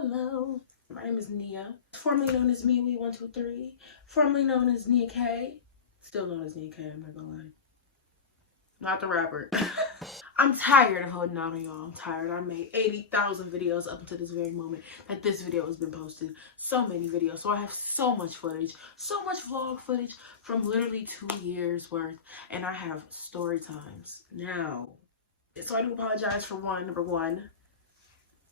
Hello, my name is Nia, formerly known as MeWe123, formerly known as Nia K, still known as Nia K, I'm not gonna lie. Not the rapper. I'm tired of holding out on y'all. I'm tired. I made 80,000 videos up until this very moment that this video has been posted. So many videos. So I have so much footage, so much vlog footage from literally 2 years worth. And I have story times now. So I do apologize for number one.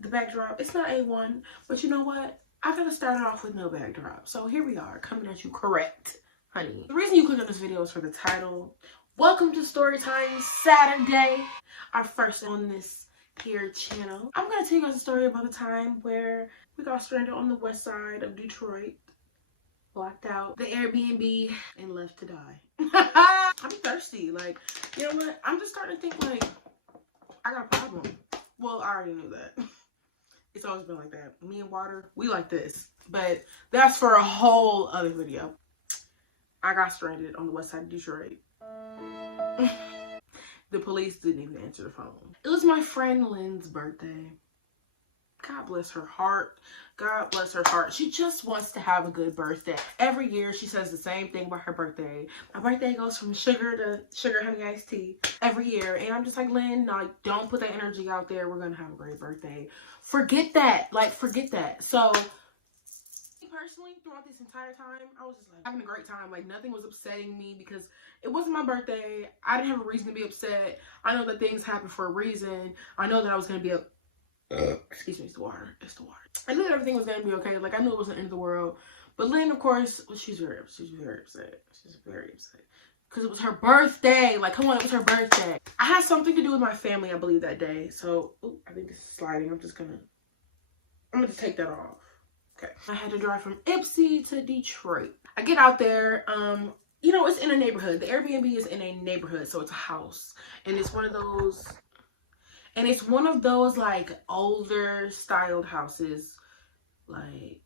The backdrop, it's not A1, but you know what? I gotta start it off with no backdrop. So here we are, coming at you correct, honey. The reason you click on this video is for the title. Welcome to Storytime Saturday, our first on this here channel. I'm gonna tell you guys a story about a time where we got stranded on the west side of Detroit, locked out the Airbnb, and left to die. I'm thirsty. Like, you know what? I'm just starting to think like, I got a problem. Well, I already knew that. It's always been like that. Me and water, we like this. But that's for a whole other video. I got stranded on the west side of Detroit. The police didn't even answer the phone. It was my friend Lynn's birthday. God bless her heart. God bless her heart. She just wants to have a good birthday. Every year she says the same thing about her birthday. My birthday goes from sugar to sugar honey iced tea every year. And I'm just like, Lynn, no, don't put that energy out there. We're going to have a great birthday. Forget that. Like, forget that. So personally, throughout this entire time, I was just like having a great time. Like, nothing was upsetting me because it wasn't my birthday. I didn't have a reason to be upset. I know that things happen for a reason. I know that I was going to be excuse me, it's the water. It's the water. I knew that everything was gonna be okay. Like, I knew it wasn't the end of the world. But Lynn, of course, well, she's very upset. She's very upset. Because it was her birthday. Like, come on, it was her birthday. I had something to do with my family, I believe, that day. So, ooh, I think this is sliding. I'm gonna take that off. Okay. I had to drive from Ipsy to Detroit. I get out there, you know, it's in a neighborhood. The Airbnb is in a neighborhood, so it's a house. And it's one of those like older styled houses, like,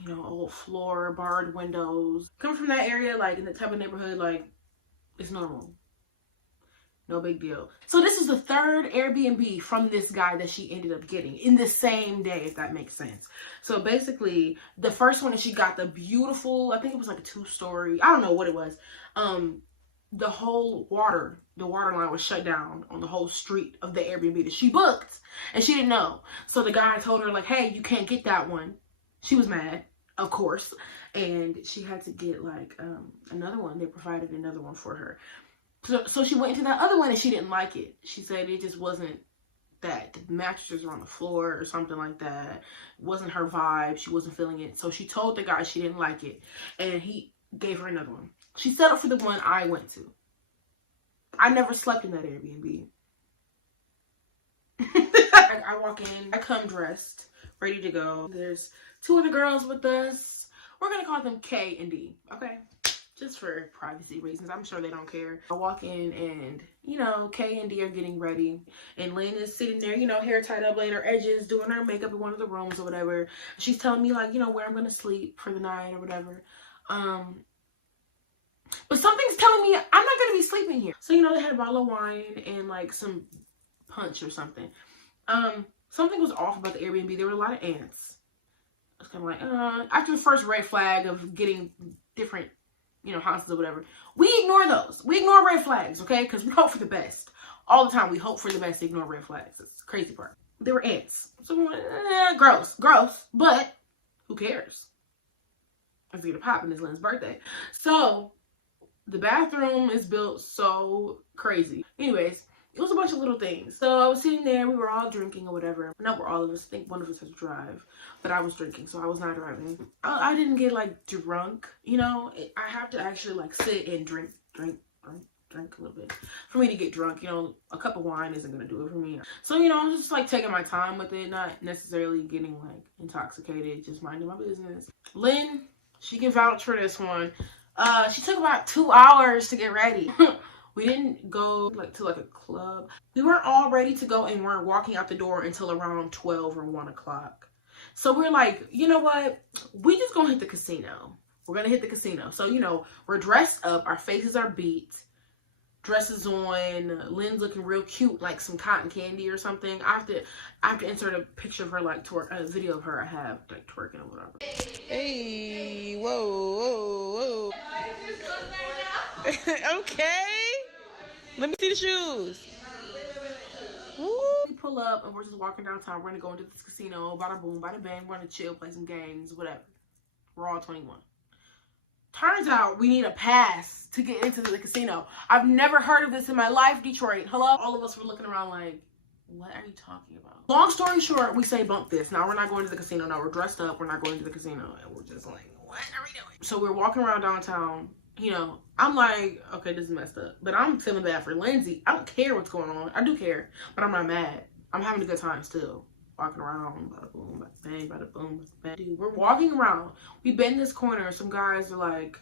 you know, old floor, barred windows. Coming from that area, like in the type of neighborhood, like, it's normal. No big deal. So this is the third Airbnb from this guy that she ended up getting in the same day, if that makes sense. So basically, the first one that she got, the beautiful, I think it was like a 2-story, I don't know what it was. The whole water line was shut down on the whole street of the Airbnb that she booked, and she didn't know. So the guy told her, like, hey, you can't get that one. She was mad, of course, and she had to get like another one. They provided another one for her. So she went into that other one and she didn't like it. She said it just wasn't that. The mattresses were on the floor or something like that. It wasn't her vibe. She wasn't feeling it. So she told the guy she didn't like it, and he gave her another one. She settled for the one I went to. I never slept in that Airbnb. I walk in, I come dressed, ready to go. There's 2 other girls with us. We're gonna call them K and D, okay? Just for privacy reasons. I'm sure they don't care. I walk in and, you know, K and D are getting ready. And Lynn is sitting there, you know, hair tied up, laying her edges, doing her makeup in one of the rooms or whatever. She's telling me, like, you know, where I'm gonna sleep for the night or whatever. But something's telling me I'm not gonna be sleeping here. So, you know, they had a bottle of wine and like some punch or something. Something was off about the Airbnb. There were a lot of ants. I was kind of like, after the first red flag of getting different, you know, houses or whatever, we ignore those. We ignore red flags, okay? Because we hope for the best. All the time, we hope for the best, ignore red flags. That's the crazy part. There were ants. So I'm like, gross, but who cares? Let's get a pop in this Lynn's birthday. So the bathroom is built so crazy. Anyways, it was a bunch of little things. So I was sitting there, we were all drinking or whatever. Not all of us, I think one of us had to drive, but I was drinking, so I was not driving. I didn't get like drunk, you know. I have to actually like sit and drink a little bit for me to get drunk. You know, a cup of wine isn't gonna do it for me. So, you know, I'm just like taking my time with it, not necessarily getting like intoxicated, just minding my business. Lynn, she can vouch for this one. She took about 2 hours to get ready. We didn't go like to like a club. We weren't all ready to go and weren't walking out the door until around 12 or 1 o'clock. So we're like, you know what? We just gonna hit the casino. We're gonna hit the casino. So, you know, we're dressed up. Our faces are beat. dresses on. Lynn's looking real cute, like some cotton candy or something. I have to insert a picture of her, like twerk, a video of her I have, like twerking or whatever. Hey, whoa, whoa, whoa. Okay. Let me see the shoes. Woo. We pull up and we're just walking downtown. We're gonna go into this casino. Bada boom, bada bang. We're gonna chill, play some games, whatever. We're all 21. Turns out we need a pass to get into the casino. I've never heard of this in my life, Detroit. Hello? All of us were looking around like, what are you talking about? Long story short, we say bump this. Now we're not going to the casino. Now we're dressed up. We're not going to the casino. And we're just like, what are we doing? So we're walking around downtown. You know, I'm like, okay, this is messed up. But I'm feeling bad for Lindsay. I don't care what's going on. I do care. But I'm not mad. I'm having a good time still. Walking around, bada boom, bada bang, bada boom, bada bang. Dude, we're walking around. We bend this corner. Some guys are like,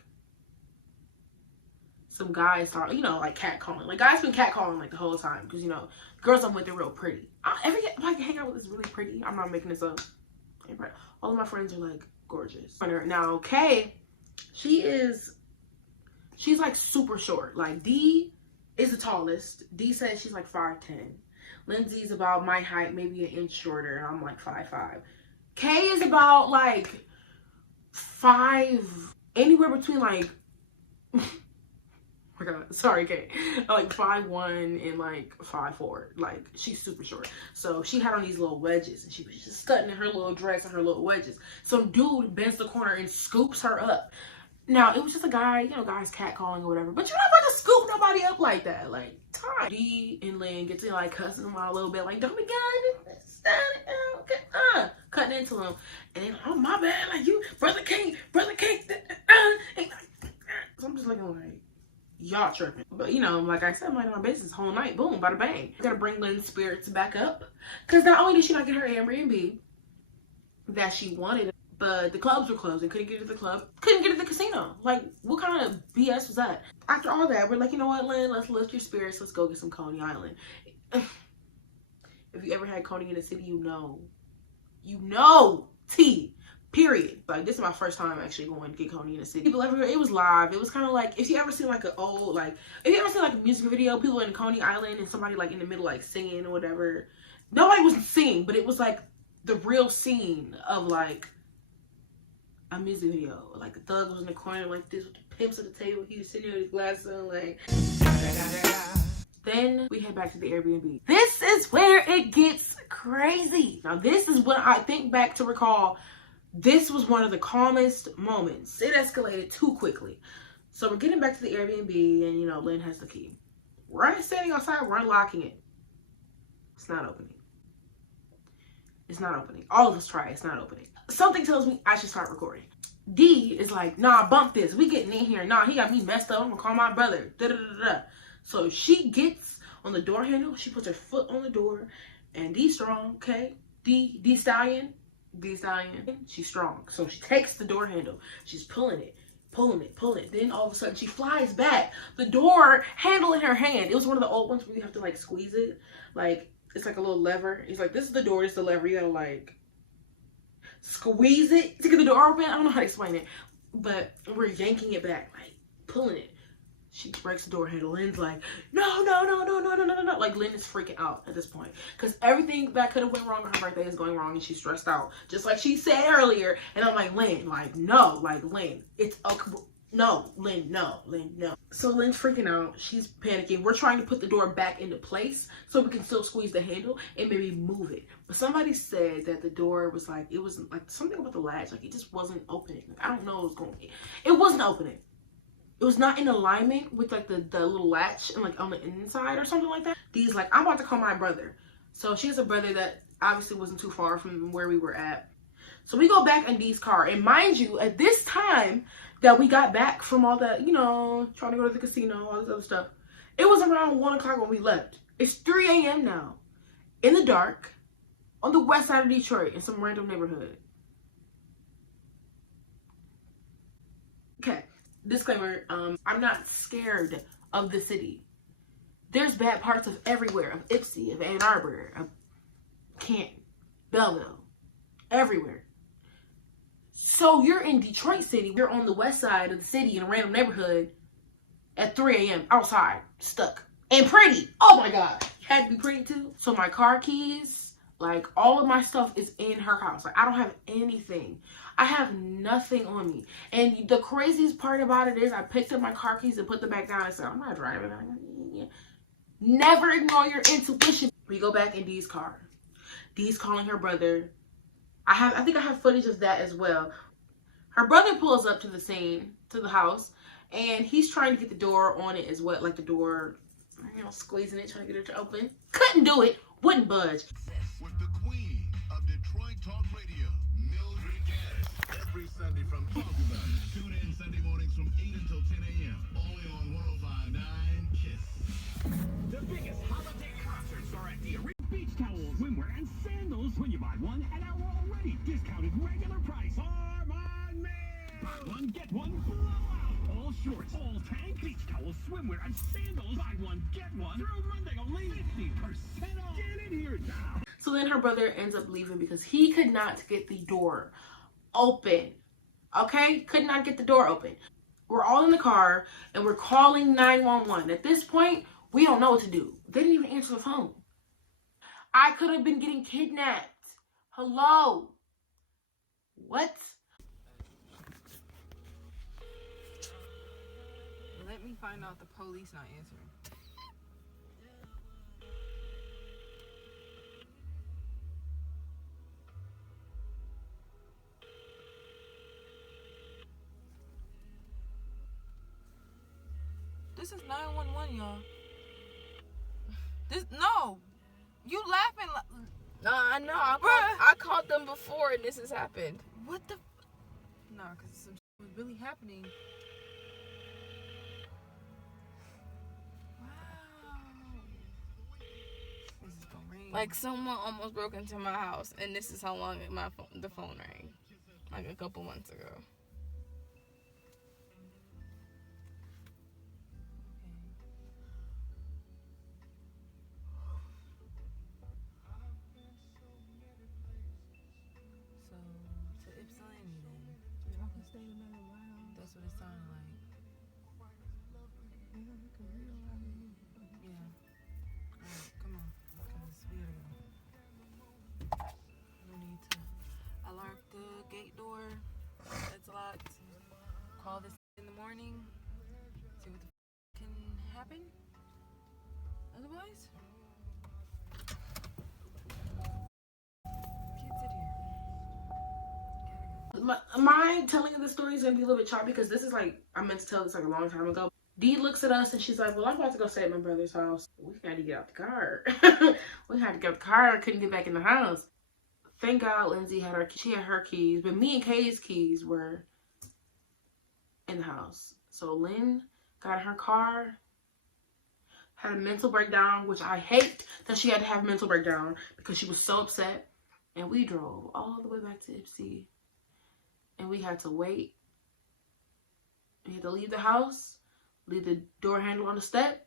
start, you know, like catcalling. Like, guys been catcalling like the whole time because, you know, girls I'm with are real pretty. If I hang out with this really pretty, I'm not making this up. All of my friends are like gorgeous. Now, Kay, she's like super short. Like, D is the tallest. D says she's like 5'10". Lindsay's about my height, maybe an inch shorter, and I'm like 5'5". Kay is about like 5, anywhere between like, oh my god, sorry, Kay, like 5'1" and like 5'4". Like, she's super short. So she had on these little wedges, and she was just studying in her little dress and her little wedges. Some dude bends the corner and scoops her up. Now, it was just a guy, you know, guys catcalling or whatever. But you're not about to scoop nobody up like that. Like, time. D and Lynn get to, like, cussing him out a little bit. Like, don't be good. Cutting into him. And then, oh, my bad. Like, you, brother King. So I'm just looking like, y'all tripping. But, you know, like I said, I'm minding my business whole night. Boom, bada bang. I gotta bring Lynn's spirits back up. Because not only did she not get her Airbnb that she wanted, but the clubs were closed and couldn't get to the club, couldn't get to the casino. Like, what kind of BS was that? After all that, we're like, you know what, Lynn, let's lift your spirits. Let's go get some Coney Island. If you ever had Coney in the city, you know, T, period. Like, this is my first time actually going to get Coney in the city. People everywhere, it was live. It was kind of like, if you ever seen like an old, like, if you ever seen like a music video, people in Coney Island and somebody like in the middle, like singing or whatever. Nobody was singing, but it was like the real scene of like a music video. Like, the thug was in the corner like this with the pimps at the table. He was sitting there with his glasses on, like. Then we head back to the Airbnb. This is where it gets crazy. Now, this is what I think back to recall. This was one of the calmest moments. It escalated too quickly. So we're getting back to the Airbnb, and, you know, Lynn has the key. We're standing outside. We're unlocking it. It's not opening. It's not opening. All of us try. It's not opening. Something tells me I should start recording. D is like, nah, bump this. We getting in here. Nah, he got me messed up. I'm gonna call my brother. Da, da, da, da. So she gets on the door handle. She puts her foot on the door. And D strong, okay? D Stallion. She's strong. So she takes the door handle. She's pulling it. Then all of a sudden she flies back. The door handle in her hand. It was one of the old ones where you have to like squeeze it. Like, it's like a little lever. He's like, this is the door, this is the lever. You gotta like squeeze it to get the door open. I don't know how to explain it. But we're yanking it back, like pulling it. She breaks the door handle. Lynn's like, no. Like, Lynn is freaking out at this point. Because everything that could have went wrong on her birthday is going wrong, and she's stressed out. Just like she said earlier. And I'm like, Lynn, like, no. Like, Lynn, it's okay. No, Lynn, no. So Lynn's freaking out. She's panicking. We're trying to put the door back into place so we can still squeeze the handle and maybe move it. But somebody said that the door was like, it wasn't like something about the latch. Like, it just wasn't opening. Like, I don't know what was going on. It wasn't opening. It was not in alignment with like the little latch and like on the inside or something like that. Dee's like, I'm about to call my brother. So she has a brother that obviously wasn't too far from where we were at. So we go back in Dee's car. And mind you, at this time that we got back from all that, you know, trying to go to the casino, all this other stuff, it was around 1 o'clock when we left. It's 3 a.m. now. In the dark, on the west side of Detroit, in some random neighborhood. Okay. Disclaimer, I'm not scared of the city. There's bad parts of everywhere, of Ypsi, of Ann Arbor, of Canton, Belleville, everywhere. So you're in Detroit City, you're on the west side of the city in a random neighborhood. at 3 a.m. outside, stuck. And pretty. Oh my God. Had to be pretty too. So my car keys, like all of my stuff is in her house. Like I don't have anything. I have nothing on me. And the craziest part about it is I picked up my car keys and put them back down and said, I'm not driving. Never ignore your intuition. We go back in Dee's car. Dee's calling her brother. I think I have footage of that as well. Her brother pulls up to the scene, to the house, and he's trying to get the door on it as well, like the door, you know, squeezing it, trying to get it to open. Couldn't do it, wouldn't budge. With the queen of Detroit Talk Radio, Mildred Gaddis, every Sunday from 12 to 9. Tune in Sunday mornings from 8 until 10 a.m. Only on 105.9 KISS. The biggest holiday concerts are at the beach towels, swimwear, and sandals when you buy one at our already discounted regular price. Armand Man! Buy one, get one, blowout. All shorts, all tank, beach towels, swimwear, and sandals. Buy one, get one. Through Monday only 50% off. Get in here now. So then her brother ends up leaving because he could not get the door open. Okay? Could not get the door open. We're all in the car and we're calling 911. At this point, we don't know what to do. They didn't even answer the phone. I could have been getting kidnapped. Hello? What? Let me find out the police not answering. This is 911, y'all. No. You laughing like... No, I know. I called them before and this has happened. What the... Nah, because some shit was really happening. Wow. This is gonna rain. Like someone almost broke into my house and this is how long the phone rang. Like a couple months ago. That's what it sounded like. Yeah. Alright, come on. Because we gotta go. We need to alarm the gate door that's locked. Call this in the morning. See what the can happen. Otherwise, can't sit here. My telling of the story is gonna be a little bit choppy because this is like, I meant to tell this like a long time ago. Dee looks at us and she's like, well, I'm about to go stay at my brother's house. We had to get out the car. We had to get out the car. Couldn't get back in the house. Thank God Lindsay had her keys, but me and Kay's keys were in the house. So Lynn got in her car, had a mental breakdown, which I hate that she had to have a mental breakdown because she was so upset. And we drove all the way back to Ipsy. And we had to wait. We had to leave the house, leave the door handle on the step,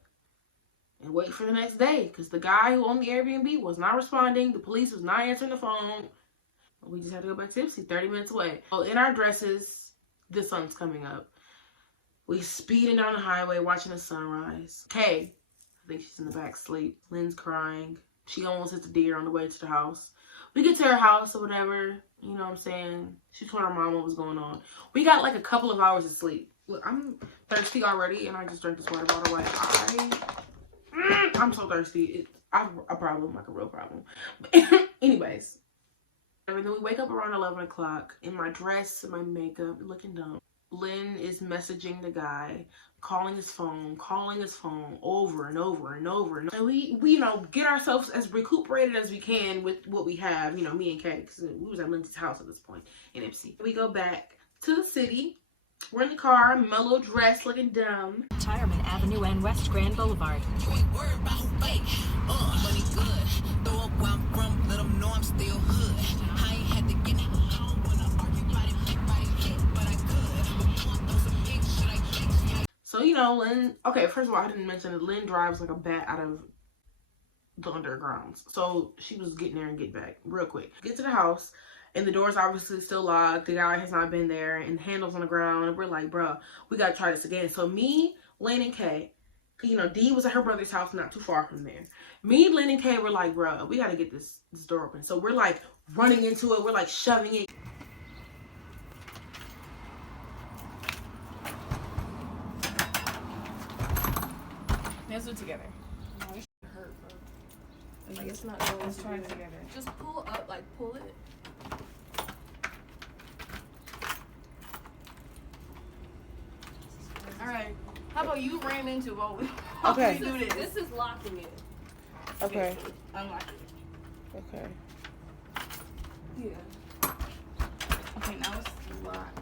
and wait for the next day. Because the guy who owned the Airbnb was not responding. The police was not answering the phone. We just had to go back to Ipsy, 30 minutes away. So in our dresses, the sun's coming up. We speeding down the highway, watching the sunrise. Kay, I think she's in the back asleep. Lynn's crying. She almost hit the deer on the way to the house. We get to her house or whatever. You know what I'm saying? She told her mom what was going on. We got like a couple of hours of sleep. Look, I'm thirsty already and I just drank this water bottle. Like, I'm so thirsty. I have a problem, like a real problem. But anyways. And then we wake up around 11 o'clock in my dress and my makeup, looking dumb. Lynn is messaging the guy, calling his phone over and over and over. And we you know, get ourselves as recuperated as we can with what we have, you know, me and Kay, because we was at Lindsay's house at this point in Ipsy. We go back to the city. We're in the car, mellow dress, looking dumb. Retirement Avenue and West Grand Boulevard. You ain't worried about fake. Money good. Throw up where I'm from, let them know I'm still hood. I ain't had to get it home when I argue about it, but I could. Throw some big shit, I think. So, you know, Lynn, okay, first of all, I didn't mention that Lynn drives like a bat out of the undergrounds. So she was getting there and getting back real quick. Get to the house. And the door's obviously still locked. The guy has not been there. And the handle's on the ground. And we're like, bruh, we got to try this again. So me, Lynn and Kay. You know, Dee was at her brother's house not too far from there. Me, Lynn, and Kay were like, bro, we gotta get this door open. So we're like running into it. We're like shoving it. Let's do it together. No, it should hurt, bro. Like, It's not going let's try it together. together. Just pull up, like pull it. All right. How about you ram into while we Okay. do this? This is locking it. Okay. Unlock it. Okay. Yeah. Okay, now it's locked.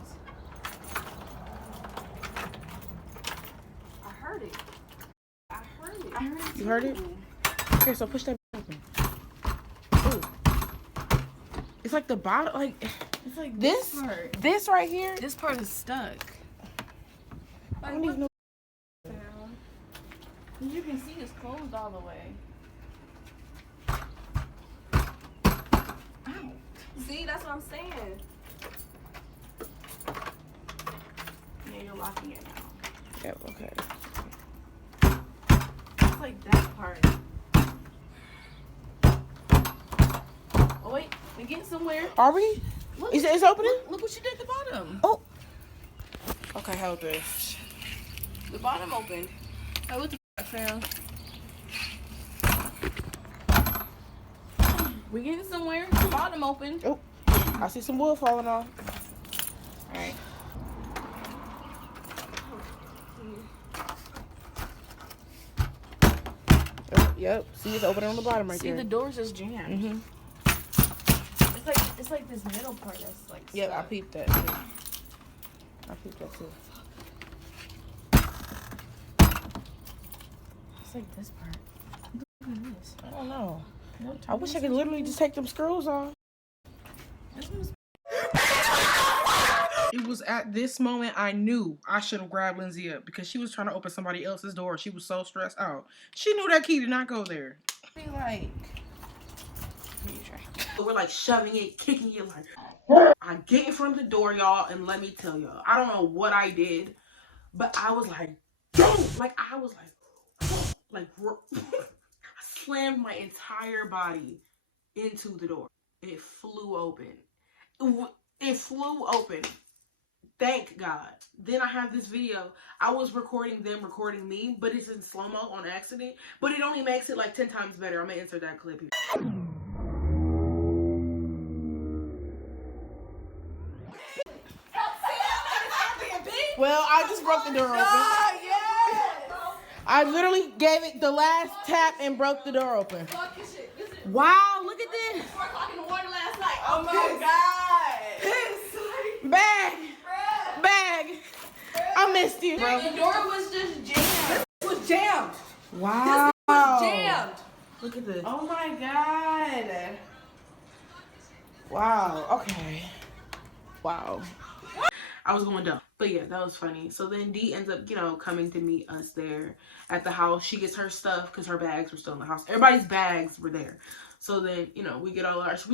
I heard it. I heard it. I heard it. You heard it? too. Okay, so push that open. Ooh. It's like the bottom, like It's like this part. this right here. This part is stuck. I don't even know. As you can see, it's closed all the way. Ow. See, that's what I'm saying. Yeah, you're locking it now. Yep, okay. It's like that part. Oh wait, we're getting somewhere. Are we? Look, Is it's opening? look what you did at the bottom. Oh. Okay, hold this. The bottom opened. Oh, what the f, fam? We getting somewhere. The bottom opened. Oh, I see some wood falling off. All right. Oh, yep. See, it's opening on the bottom right See, there. the door's just jammed. Mhm. It's like this middle part that's like. Yep, I stuck. peeped that too. I peeped that too. It's like this part. Look at this. I don't know. I wish I could literally just take them screws off. This one's. It was at this moment I knew I should have grabbed Lindsay up because she was trying to open somebody else's door. She was so stressed out. She knew that key did not go there. Be like. You try. We're like shoving it, kicking it, like I get in front of the door, y'all, and let me tell y'all, I don't know what I did, but I was like, don't! Like I was like I slammed my entire body into the door. It flew open. It flew open. Thank God. Then I have this video. I was recording them recording me, but it's in slow-mo on accident. But it only makes it like 10 times better. I'm gonna insert that clip here. Well, I just broke the door open. I literally gave it the last tap and broke the door open. Wow, look at this. 4 o'clock in the morning last night. Oh my God. Bag. I missed you, bro. The door was just jammed. It was jammed. Wow. It was jammed. Look at this. Oh my God. Wow. Okay. Wow. I was going dumb. But yeah, that was funny. So then Dee ends up, you know, coming to meet us there at the house. She gets her stuff because her bags were still in the house. Everybody's bags were there. So then, you know, we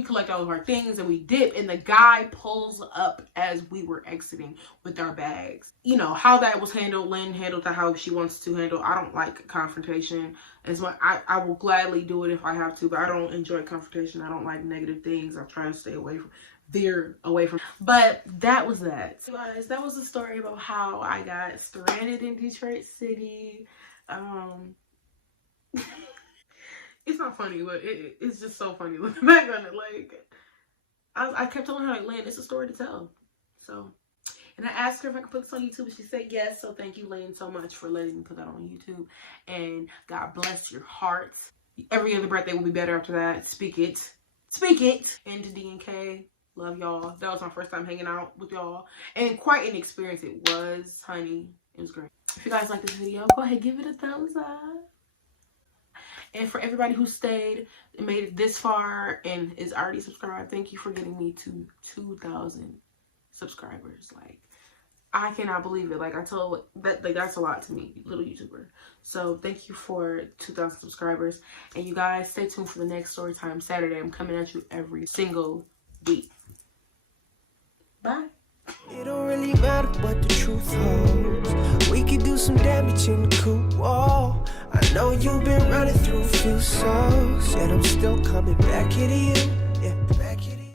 collect all of our things and we dip, and the guy pulls up as we were exiting with our bags. You know, how that was handled, Lynn handled that how she wants to handle. I don't like confrontation. As much, I will gladly do it if I have to, but I don't enjoy confrontation. I don't like negative things. I try to stay away from, veer away from. But that was that. So guys, that was a story about how I got stranded in Detroit City. It's not funny, but it's just so funny looking back on it. Like, I kept telling her, like, Lynn, it's a story to tell. So, and I asked her if I could put this on YouTube, and she said yes. So thank you, Lynn, so much for letting me put that on YouTube. And God bless your heart. Every other birthday will be better after that. Speak it. Speak it. And to D and K, love y'all. That was my first time hanging out with y'all. And quite an experience it was, honey. It was great. If you guys like this video, go ahead, give it a thumbs up. And for everybody who stayed and made it this far and is already subscribed, thank you for getting me to 2,000 subscribers. Like, I cannot believe it. Like, I told that, like, that's a lot to me, little YouTuber. So thank you for 2,000 subscribers. And you guys, stay tuned for the next story time Saturday. I'm coming at you every single week. Bye. It don't really matter what the truth holds. We can do do some damage in the coop. Whoa, I know you've been running through a few souls, and I'm still coming back here to you.